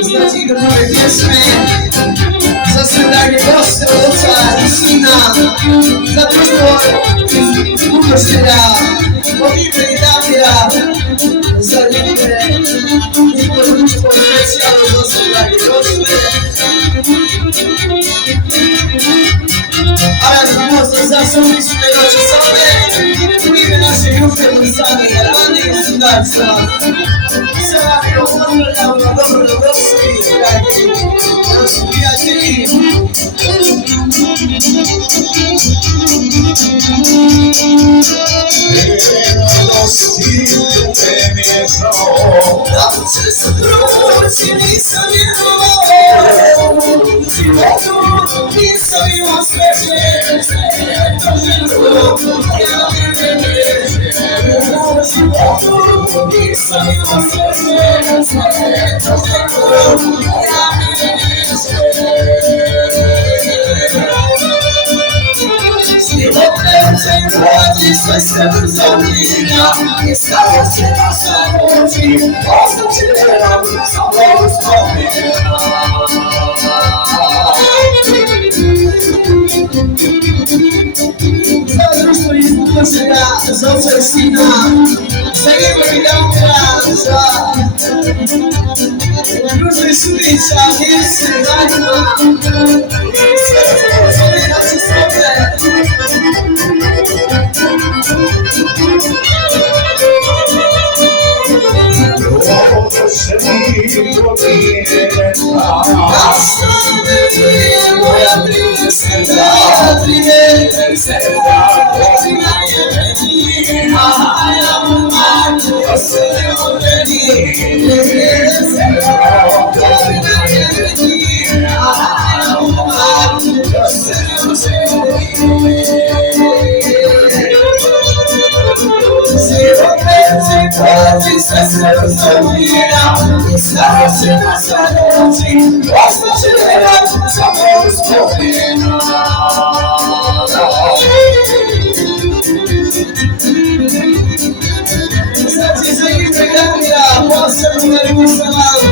Znacie gotowe pieśmy za serdanie goście oca i syna za dużo ukośnienia modlitwy i damia za liczbę i porzucić potencjalu za serdanie goście ale mocno zasobistne roczysone mówimy nasze grupy same rany i zdarca Sami rozmawiają na dobrodoszli nasi przyjacieli Zawsze zwrócili sobie i sobie łaskę Władzi swojego zamina nie stało się na samotni oznaczyłem samą wspomnienia Zazdrość jest pokoszenia z ocem syna Zajemy mi dam praca Różny szubicza jest syna Serce na czystotę moja Władzi swojego zamina nie stało się na samotni oznaczyłem samą wspomnienia Znacie, że nie wygrania Polsce numer salam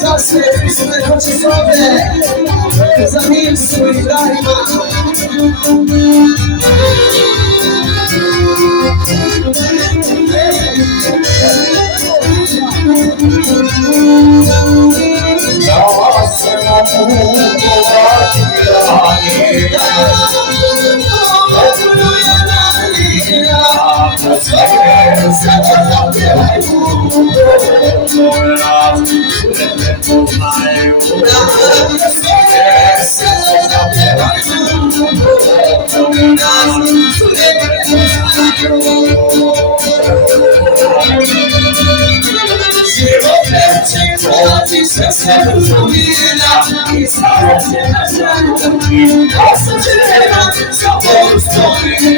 Zawsze pisane roczysowe Za miejscu i dajma Władzi swojego zamina nie stało się na samotni oznaczyłem samą wspomnienia